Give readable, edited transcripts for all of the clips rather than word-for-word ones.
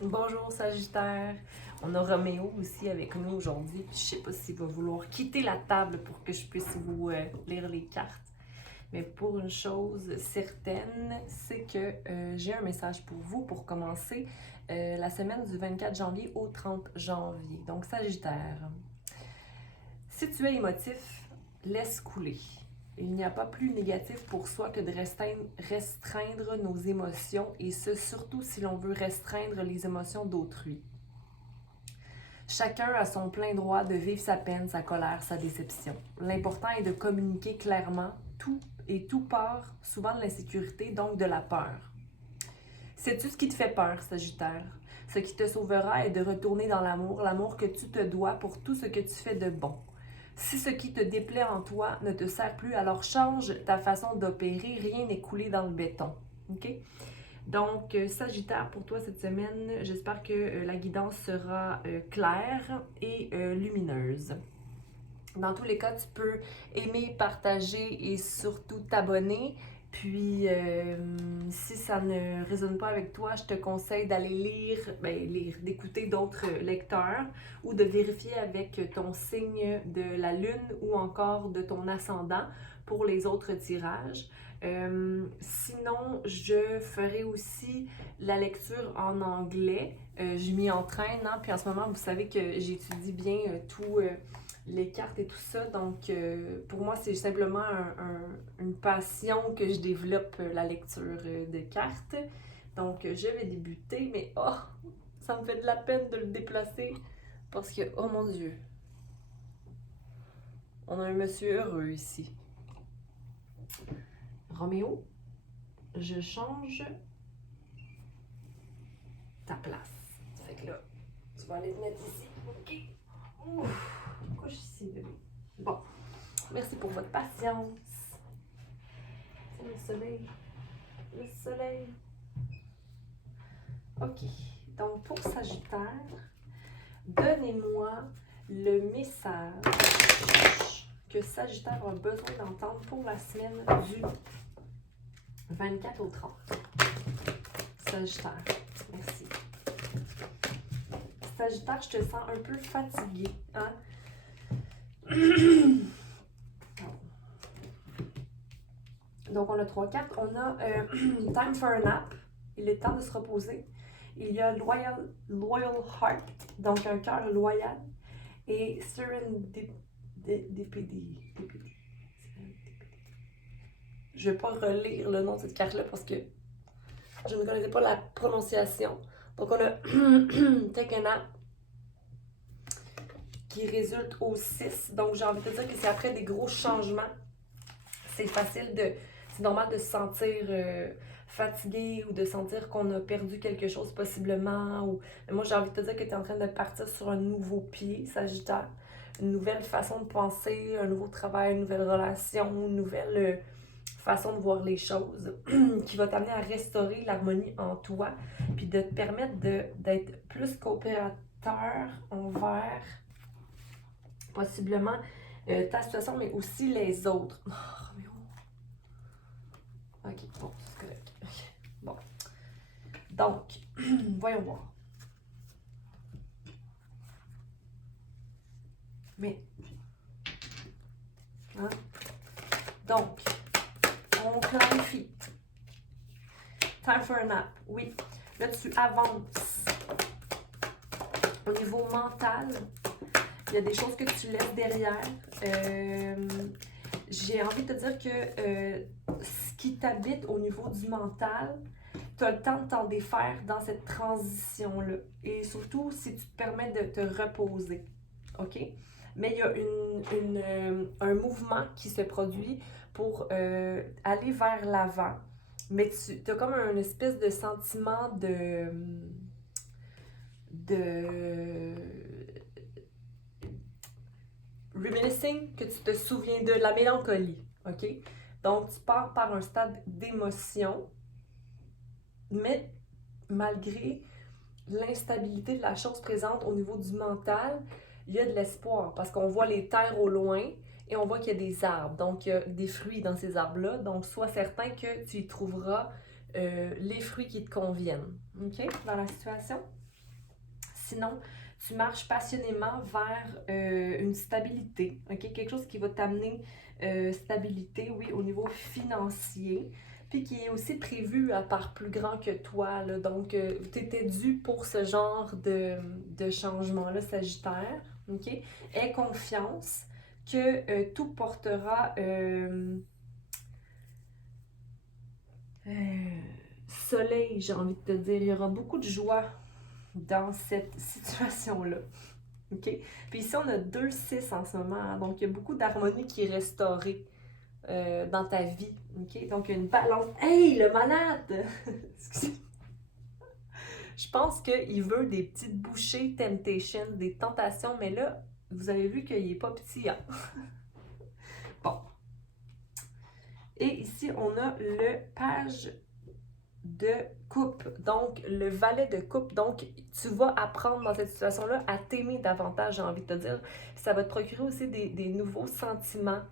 Bonjour Sagittaire, on a Roméo aussi avec nous aujourd'hui. Je sais pas s'il va vouloir quitter la table pour que je puisse vous lire les cartes. Mais pour une chose certaine, c'est que j'ai un message pour vous pour commencer la semaine du 24 janvier au 30 janvier. Donc Sagittaire, si tu es émotif, laisse couler. Il n'y a pas plus négatif pour soi que de restreindre nos émotions, et ce, surtout si l'on veut restreindre les émotions d'autrui. Chacun a son plein droit de vivre sa peine, sa colère, sa déception. L'important est de communiquer clairement. Tout part souvent de l'insécurité, donc de la peur. Sais-tu ce qui te fait peur, Sagittaire? Ce qui te sauvera est de retourner dans l'amour, l'amour que tu te dois pour tout ce que tu fais de bon. Si ce qui te déplaît en toi ne te sert plus, alors change ta façon d'opérer, rien n'est coulé dans le béton. OK? Donc, Sagittaire, pour toi cette semaine, j'espère que la guidance sera claire et lumineuse. Dans tous les cas, tu peux aimer, partager et surtout t'abonner. Puis, si ça ne résonne pas avec toi, je te conseille d'aller lire, d'écouter d'autres lecteurs ou de vérifier avec ton signe de la lune ou encore de ton ascendant pour les autres tirages. Sinon, je ferai aussi la lecture en anglais. Je m'y entraîne, hein? Puis en ce moment, vous savez que j'étudie bien tout les cartes et tout ça. Donc, pour moi, c'est simplement une passion que je développe, la lecture de cartes. Donc, je vais débuter, mais oh, ça me fait de la peine de le déplacer parce que, oh mon Dieu, on a un monsieur heureux ici. Roméo, je change ta place. Fait que là, tu vas aller te mettre ici. OK? Ouf, couche ici, bébé. Bon, merci pour votre patience. C'est le soleil. Le soleil. OK. Donc, pour Sagittaire, donnez-moi le message que Sagittaire a besoin d'entendre pour la semaine du 24 au 30. Sagittaire, merci. Sagittaire, je te sens un peu fatigué, hein? Donc, on a 3 cartes. On a Time for a nap. Il est temps de se reposer. Il y a Loyal Heart, donc un cœur loyal. Et Serendipity. Je ne vais pas relire le nom de cette carte-là parce que je ne connaissais pas la prononciation. Donc, on a Take a nap qui résulte au 6. Donc, j'ai envie de dire que c'est après des gros changements. C'est facile de... C'est normal de se sentir fatigué ou de sentir qu'on a perdu quelque chose possiblement. Mais moi, j'ai envie de te dire que tu es en train de partir sur un nouveau pied, Sagittaire. Une nouvelle façon de penser, un nouveau travail, une nouvelle relation, une nouvelle façon de voir les choses qui va t'amener à restaurer l'harmonie en toi puis de te permettre d'être plus coopérateur envers possiblement ta situation, mais aussi les autres. Oh, Roméo. Ok, bon, c'est correct. Okay. Bon. Donc, voyons voir. Mais. Hein? Donc, on clarifie. Time for a nap. Oui. Là, tu avances. Au niveau mental, il y a des choses que tu laisses derrière. J'ai envie de te dire que ce qui t'habite au niveau du mental, tu as le temps de t'en défaire dans cette transition-là. Et surtout, si tu te permets de te reposer. OK? Mais il y a un mouvement qui se produit pour aller vers l'avant. Mais tu as comme une espèce de sentiment de reminiscing, que tu te souviens de la mélancolie, OK? Donc, tu pars par un stade d'émotion, mais malgré l'instabilité de la chose présente au niveau du mental, il y a de l'espoir parce qu'on voit les terres au loin et on voit qu'il y a des arbres. Donc, il y a des fruits dans ces arbres-là. Donc, sois certain que tu y trouveras les fruits qui te conviennent. OK? Dans la situation. Sinon, tu marches passionnément vers une stabilité, ok? Quelque chose qui va t'amener stabilité, oui, au niveau financier, puis qui est aussi prévu à part plus grand que toi, là. Donc, tu étais dû pour ce genre de changement-là, Sagittaire, ok? Aie confiance que tout portera soleil, j'ai envie de te dire. Il y aura beaucoup de joie dans cette situation-là. OK? Puis ici, on a 2-6 en ce moment, hein, donc il y a beaucoup d'harmonie qui est restaurée dans ta vie. OK? Donc, il y a une balance. Hey, le malade! Je pense qu'il veut des petites bouchées temptation, des tentations, mais là, vous avez vu qu'il n'est pas petit, hein? Bon. Et ici, on a le page de coupe, donc le valet de coupe. Donc, tu vas apprendre dans cette situation-là à t'aimer davantage, j'ai envie de te dire. Ça va te procurer aussi des nouveaux sentiments.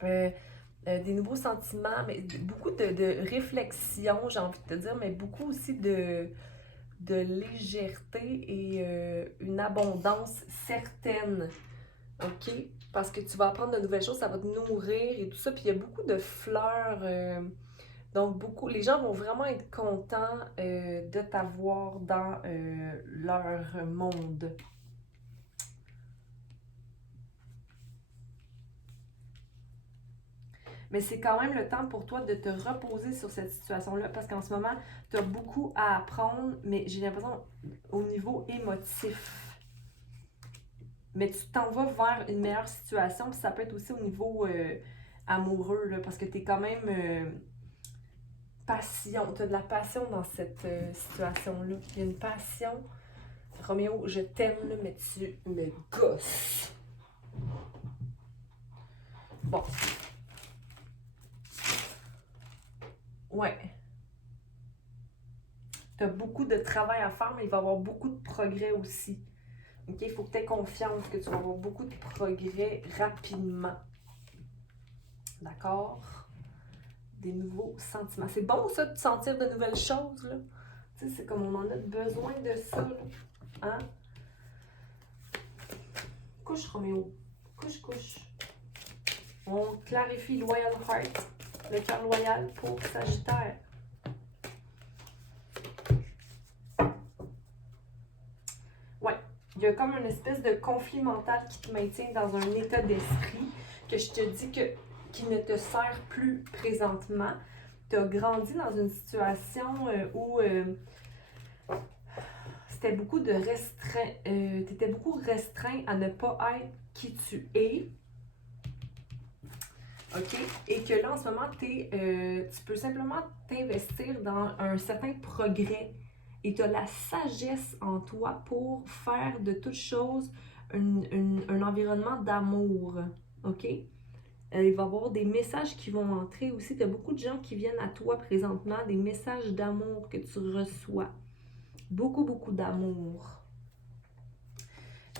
Des nouveaux sentiments, mais beaucoup de réflexion, j'ai envie de te dire, mais beaucoup aussi de légèreté et une abondance certaine. OK? Parce que tu vas apprendre de nouvelles choses, ça va te nourrir et tout ça. Puis il y a beaucoup de fleurs. Donc, beaucoup, les gens vont vraiment être contents de t'avoir dans leur monde. Mais c'est quand même le temps pour toi de te reposer sur cette situation-là parce qu'en ce moment, tu as beaucoup à apprendre, mais j'ai l'impression au niveau émotif. Mais tu t'en vas vers une meilleure situation, puis ça peut être aussi au niveau amoureux, là, parce que tu es quand même passion. Tu as de la passion dans cette situation-là. Il y a une passion. Roméo, je t'aime, là, mais tu me gosses. Bon. Ouais. Tu as beaucoup de travail à faire, mais il va y avoir beaucoup de progrès aussi. OK? Il faut que tu aies confiance que tu vas avoir beaucoup de progrès rapidement. D'accord? Des nouveaux sentiments. C'est bon, ça, de sentir de nouvelles choses, là. Tu sais, c'est comme on en a besoin de ça, là. Hein? Couche, Roméo. Couche, couche. On clarifie Loyal Heart, le cœur loyal pour Sagittaire. Ouais, il y a comme une espèce de conflit mental qui te maintient dans un état d'esprit que je te dis qui ne te sert plus présentement. Tu as grandi dans une situation où c'était beaucoup de restreint. Tu étais beaucoup restreint à ne pas être qui tu es. OK? Et que là, en ce moment, tu peux simplement t'investir dans un certain progrès. Et tu as la sagesse en toi pour faire de toute chose un environnement d'amour. OK? Il va y avoir des messages qui vont entrer aussi. Tu as beaucoup de gens qui viennent à toi présentement, des messages d'amour que tu reçois. Beaucoup, beaucoup d'amour.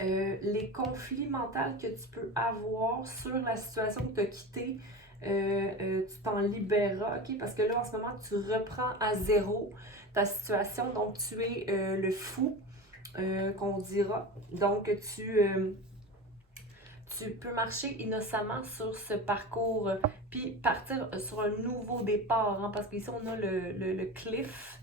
Les conflits mentaux que tu peux avoir sur la situation que tu as quittée, tu t'en libéreras, OK? Parce que là, en ce moment, tu reprends à zéro ta situation. Donc, tu es le fou, qu'on dira. Donc, tu peux marcher innocemment sur ce parcours, puis partir sur un nouveau départ, hein, parce qu'ici, on a le cliff,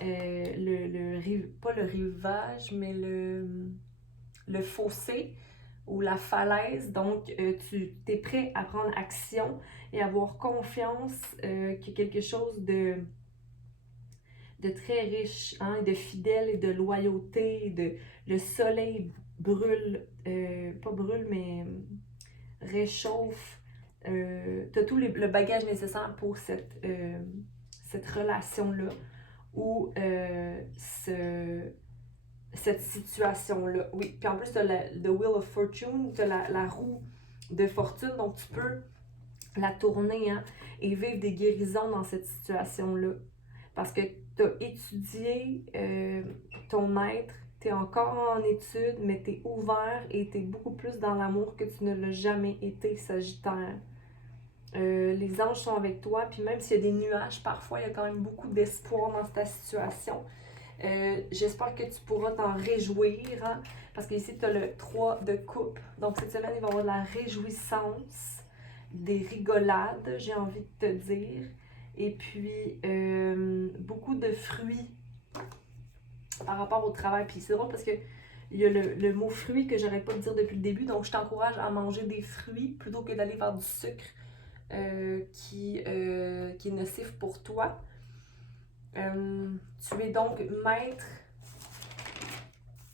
pas le rivage, mais le fossé ou la falaise. Donc, tu es prêt à prendre action et avoir confiance qu'il y a quelque chose de très riche, hein, de fidèle et de loyauté. Le soleil brûle, pas brûle, mais réchauffe. Tu as tout le bagage nécessaire pour cette relation-là ou cette situation-là. Oui, puis en plus, tu as le Wheel of Fortune, tu as la roue de fortune, donc tu peux la tourner, hein, et vivre des guérisons dans cette situation-là. Parce que tu as étudié ton être, tu es encore en études, mais tu es ouvert et tu es beaucoup plus dans l'amour que tu ne l'as jamais été, Sagittaire. Les anges sont avec toi, puis même s'il y a des nuages, parfois il y a quand même beaucoup d'espoir dans ta situation. J'espère que tu pourras t'en réjouir, hein, parce qu'ici, tu as le 3 de coupe. Donc, cette semaine, il va y avoir de la réjouissance, des rigolades, j'ai envie de te dire. Et puis, beaucoup de fruits par rapport au travail. Puis c'est drôle parce que il y a le mot fruit que j'arrête pas de dire depuis le début. Donc, je t'encourage à manger des fruits plutôt que d'aller vers du sucre qui est nocif pour toi. Tu es donc maître,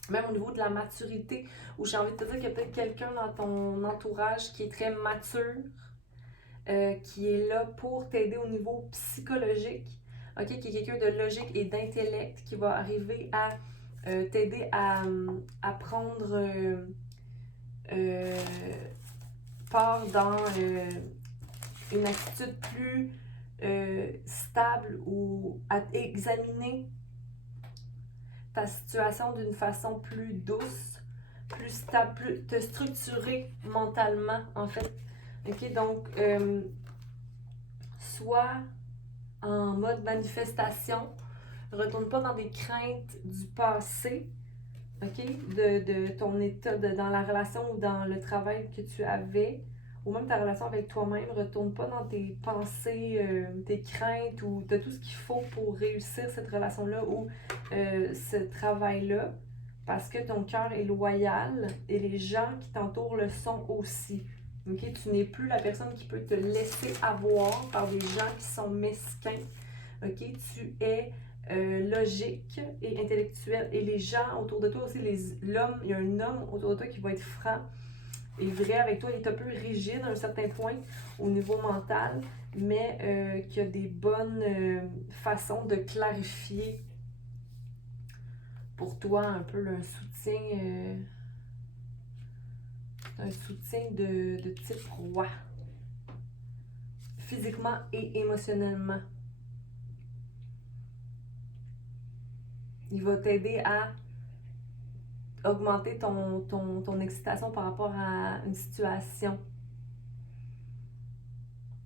même au niveau de la maturité, où j'ai envie de te dire qu'il y a peut-être quelqu'un dans ton entourage qui est très mature, qui est là pour t'aider au niveau psychologique, okay? Qui est quelqu'un de logique et d'intellect, qui va arriver à t'aider à prendre part dans une attitude plus stable ou à examiner ta situation d'une façon plus douce, plus stable, plus te structurer mentalement en fait. Ok, donc sois en mode manifestation, retourne pas dans des craintes du passé, ok, de ton état dans la relation ou dans le travail que tu avais, ou même ta relation avec toi-même. Retourne pas dans tes pensées, tes craintes ou de tout ce qu'il faut pour réussir cette relation-là ou ce travail-là, parce que ton cœur est loyal et les gens qui t'entourent le sont aussi. Okay? Tu n'es plus la personne qui peut te laisser avoir par des gens qui sont mesquins. Okay? Tu es logique et intellectuel. Et les gens autour de toi aussi, l'homme, il y a un homme autour de toi qui va être franc et vrai avec toi. Il est un peu rigide à un certain point au niveau mental, mais qui a des bonnes façons de clarifier pour toi un peu là, un soutien de type roi, physiquement et émotionnellement. Il va t'aider à augmenter ton excitation par rapport à une situation.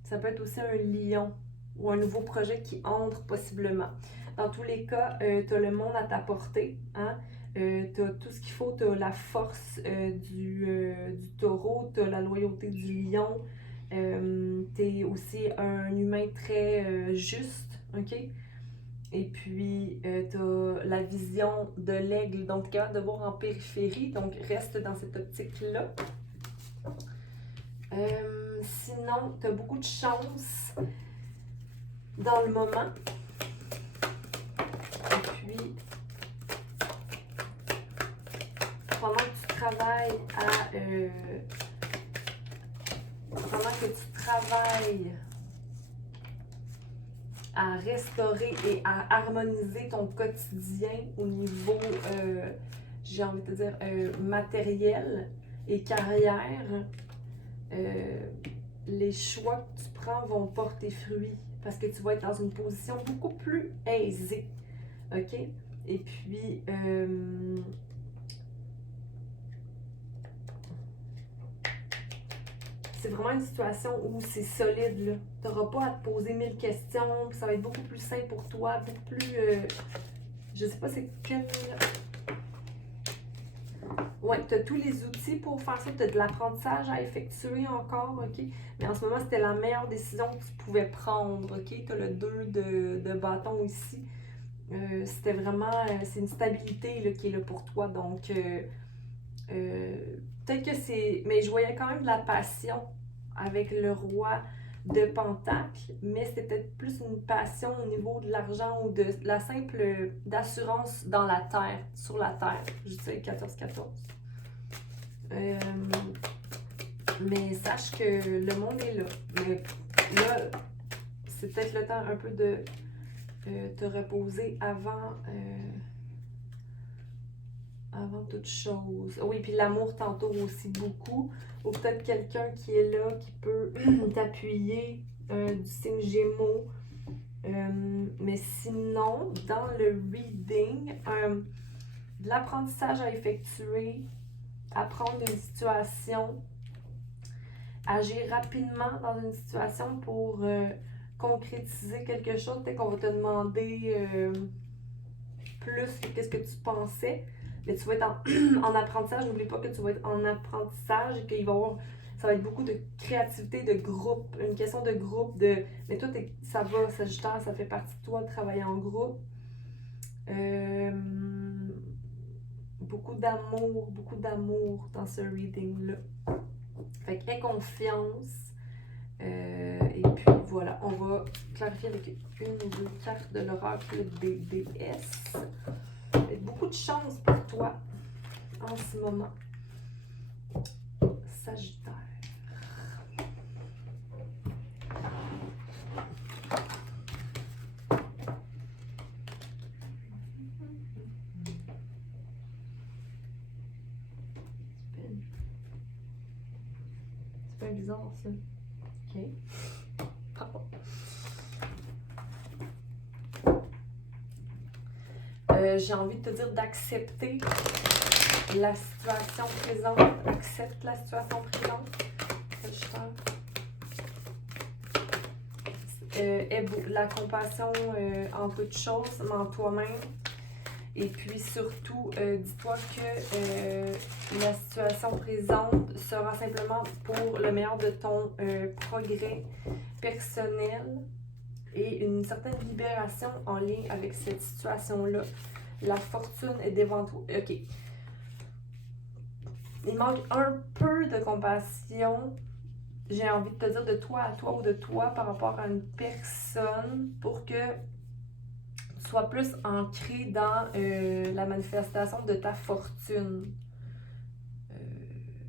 Ça peut être aussi un lion ou un nouveau projet qui entre possiblement. Dans tous les cas, tu as le monde à ta portée. Hein? Tu as tout ce qu'il faut. Tu as la force du taureau, tu as la loyauté du lion. Tu es aussi un humain très juste. OK? Et puis, tu as la vision de l'aigle, donc tu es capable de voir en périphérie, donc reste dans cette optique-là. Sinon, tu as beaucoup de chance dans le moment. Et puis, pendant que tu travailles à restaurer et à harmoniser ton quotidien au niveau, j'ai envie de te dire, matériel et carrière, les choix que tu prends vont porter fruit parce que tu vas être dans une position beaucoup plus aisée. OK? Et puis, c'est vraiment une situation où c'est solide. Tu n'auras pas à te poser 1000 questions. Ça va être beaucoup plus simple pour toi, beaucoup plus... je sais pas c'est quel... Ouais, tu as tous les outils pour faire ça. Tu as de l'apprentissage à effectuer encore, OK? Mais en ce moment, c'était la meilleure décision que tu pouvais prendre, OK? Tu as le 2 de bâton ici. C'était vraiment... c'est une stabilité là, qui est là pour toi. Donc, peut-être que c'est... Mais je voyais quand même de la passion avec le roi de Pentacle, mais c'était peut-être plus une passion au niveau de l'argent ou de la simple d'assurance dans la terre, sur la terre. Je dis 14-14. Mais sache que le monde est là. Mais là, c'est peut-être le temps un peu de te reposer avant toute chose. Oui, puis l'amour t'entoure aussi beaucoup. Ou peut-être quelqu'un qui est là, qui peut t'appuyer, du signe Gémeaux. Mais sinon, dans le reading, de l'apprentissage à effectuer, apprendre une situation, agir rapidement dans une situation pour concrétiser quelque chose. Peut-être qu'on va te demander plus que ce que tu pensais. Mais tu vas être en apprentissage. N'oublie pas que tu vas être en apprentissage et qu'il va y avoir, ça va être beaucoup de créativité, de groupe, une question de groupe, mais toi, ça va, Sagittaire, ça fait partie de toi de travailler en groupe. Beaucoup d'amour dans ce reading-là. Fait que aie confiance. Et puis voilà, on va clarifier avec une ou deux cartes de l'oracle BBS. Beaucoup de chance pour toi en ce moment, Sagittaire. C'est pas bizarre ça. Ok. Pardon. J'ai envie de te dire d'accepter la situation présente. Accepte la situation présente. La compassion en toutes choses, mais en toi-même. Et puis surtout, dis-toi que la situation présente sera simplement pour le meilleur de ton progrès personnel et une certaine libération en lien avec cette situation-là. La fortune est devant toi. OK. Il manque un peu de compassion, j'ai envie de te dire, de toi à toi ou de toi par rapport à une personne pour que tu sois plus ancré dans la manifestation de ta fortune.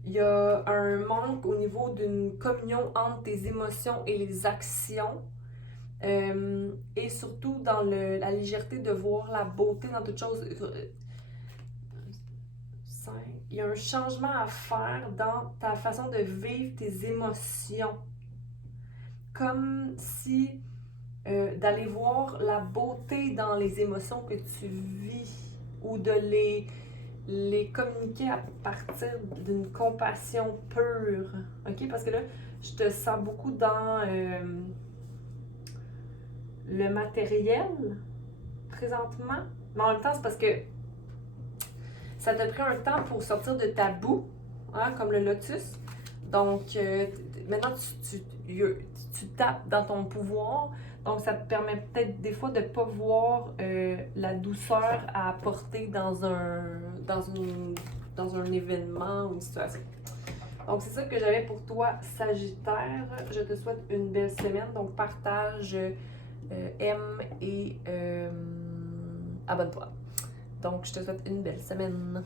Il y a un manque au niveau d'une communion entre tes émotions et les actions. Et surtout dans la légèreté de voir la beauté dans toute chose. Il y a un changement à faire dans ta façon de vivre tes émotions. Comme si d'aller voir la beauté dans les émotions que tu vis ou de les communiquer à partir d'une compassion pure. OK? Parce que là, je te sens beaucoup dans le matériel présentement. Mais en même temps, c'est parce que ça t'a pris un temps pour sortir de ta boue, hein, comme le lotus. Donc, maintenant, tu tapes dans ton pouvoir. Donc, ça te permet peut-être des fois de ne pas voir la douceur à apporter dans un événement ou une situation. Donc, c'est ça que j'avais pour toi, Sagittaire. Je te souhaite une belle semaine. Donc, partage, aime et abonne-toi. Donc, je te souhaite une belle semaine.